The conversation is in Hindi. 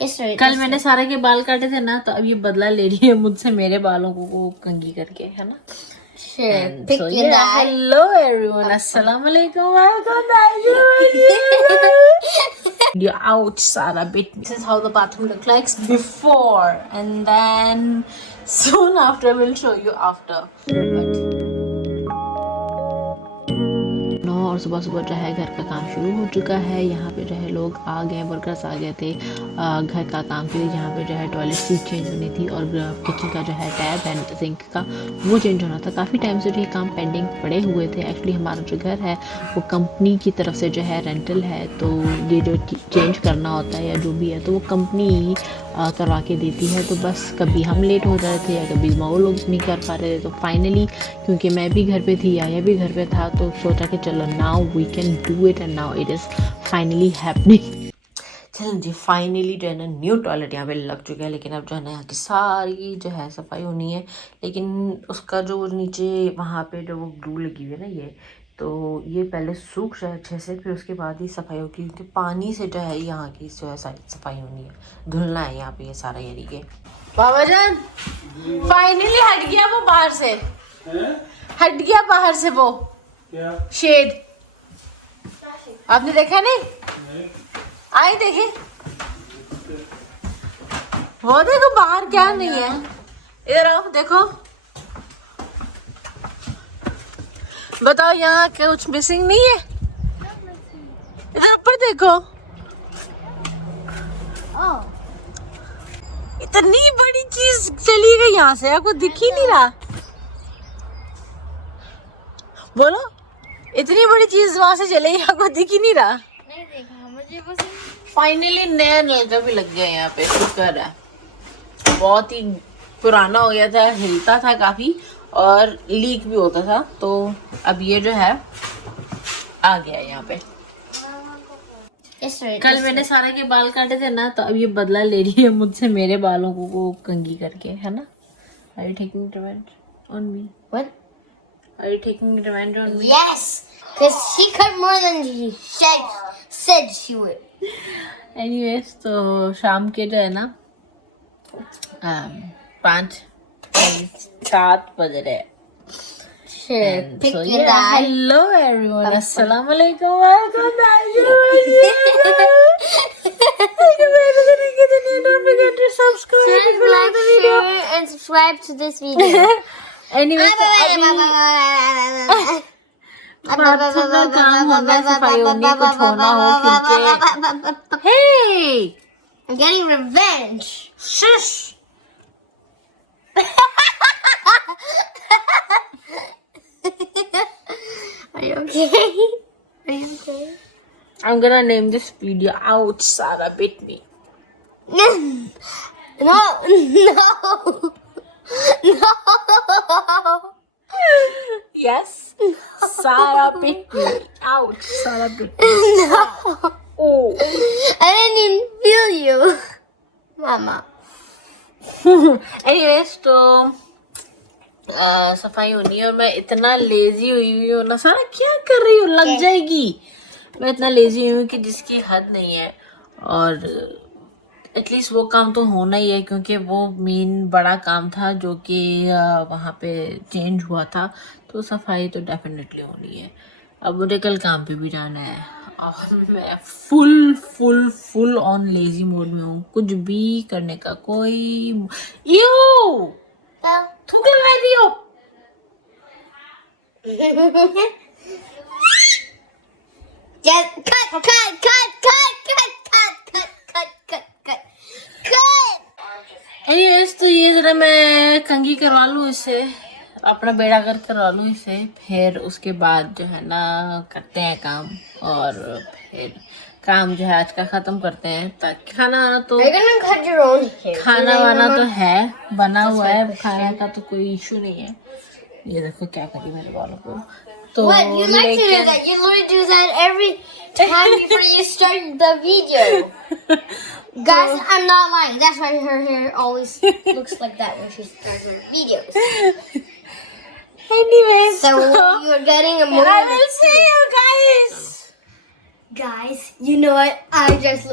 कल मैंने सारा के बाल काटे थे ना, तो अब ये बदला ले रही है मुझसे मेरे बालों को कंघी करके, है ना। हेलो एवरीवन, अस्सलाम वालेकुम, welcome back. Ouch, Sara bit me. This is how the bathroom looks like before, and then soon after we'll show you after. और सुबह सुबह जो है घर का काम शुरू हो चुका है। यहाँ पे जो है लोग आ गए, वर्कर्स आ गए थे घर का काम के लिए। यहाँ पे जो है टॉयलेट सीट चेंज होनी थी और किचन का जो है टैप एंड सिंक का वो चेंज होना था। काफ़ी टाइम से जो ये काम पेंडिंग पड़े हुए थे। एक्चुअली हमारा जो घर है वो कंपनी की तरफ से जो है रेंटल है, तो ये जो चेंज करना होता है या जो भी है तो वो कंपनी ही करवा के देती है। तो बस कभी हम लेट हो रहे थे या कभी वो लोग नहीं कर पा रहे थे, तो फाइनली क्योंकि मैं भी घर पे थी, यहया भी घर पे था, तो सोचा कि चलो now we can do it and now it is finally happening. चलो जी, फाइनली जो है ना न्यू टॉयलेट यहाँ पे लग चुका है। लेकिन अब जो है ना यहाँ की सारी जो है सफाई होनी है। लेकिन उसका जो नीचे वहाँ पे जो वो ग्लू लगी हुई है ना, ये तो ये पहले सूख जाए अच्छे से, फिर उसके बाद ही सफाई होगी, क्योंकि पानी से जो है यहाँ की जो है सारी सफाई होनी है, धुलना है यहाँ पे ये सारा एरिया। बाबा जान फाइनली हट गया वो बाहर से, हट गया बाहर से वो क्या शेड, आपने देखा नहीं? आए देखे वो, देखो बाहर क्या नहीं है, इधर आओ देखो, बताओ यहाँ क्या कुछ मिसिंग नहीं है? इधर ऊपर देखो, इतनी बड़ी चीज चली गई यहाँ से, आपको दिख ही नहीं रहा? बोलो, इतनी बड़ी चीज वहां से चले गई, आपको दिख ही नहीं रहा? नहीं देखा मुझे बस। फाइनली नया नलका भी लग गया यहाँ पे, शुक्र है। बहुत ही पुराना हो गया था, हिलता था काफी और लीक भी होता था, तो अब ये जो है आ गया यहाँ पे। कल मैंने सारा के बाल काटे थे ना, तो अब ये बदला ले रही है मुझसे मेरे बालों को कंघी करके, है ना। Are you taking revenge on me? What? Are you taking revenge on me? Yes, because she cut more than she said she would. Anyways, तो शाम के जो है ना 5-7 बज रहे। Pick So your yeah, eye. hello everyone, assalamu alaikum, welcome back to don't forget to subscribe if you like the video and subscribe to this video. Anyways, bathroom का काम होगा, सफाई होनी, कुछ होना हो, क्योंकि hey, I'm getting revenge. shush. Are you okay? Are you okay? I'm gonna name this video "Ouch, Sara bit me." No, no, no. Yes, Sara bit me. Ouch, Sara bit me. No. Oh. I didn't even feel you, Mama. Anyways, तो सफाई होनी है और मैं इतना लेजी हुई हूँ ना। सारा क्या कर रही हूँ, लग जाएगी। मैं इतना लेजी हुई हूँ कि जिसकी हद नहीं है, और एटलीस्ट वो काम तो होना ही है, क्योंकि वो मेन बड़ा काम था जो कि वहाँ पे चेंज हुआ था, तो सफाई तो डेफिनेटली होनी है। अब मुझे कल काम पे भी जाना है और मैं full full full on lazy mode में हूँ। कुछ भी करने का कोई थूक लगा दियो। Just cut. Anyways, तो ये जरा मैं कंघी करवा लूँ इससे, अपना बेड़ा कर करवा लूँ इसे, फिर उसके बाद जो है ना करते हैं काम, और फिर काम जो है आज का खत्म करते हैं, ताकि खाना तो खाना वाना तो है बना हुआ है, खाना का तो कोई इशू नहीं है। ये देखो क्या करी मेरे बालों को। तो What? You like to do that? You literally do that every time before you start the video. Guys, I'm not lying. That's why her hair always looks like that when she starts her videos. Anyways, So you're getting a more. I will see you guys. Guys, you know what? I just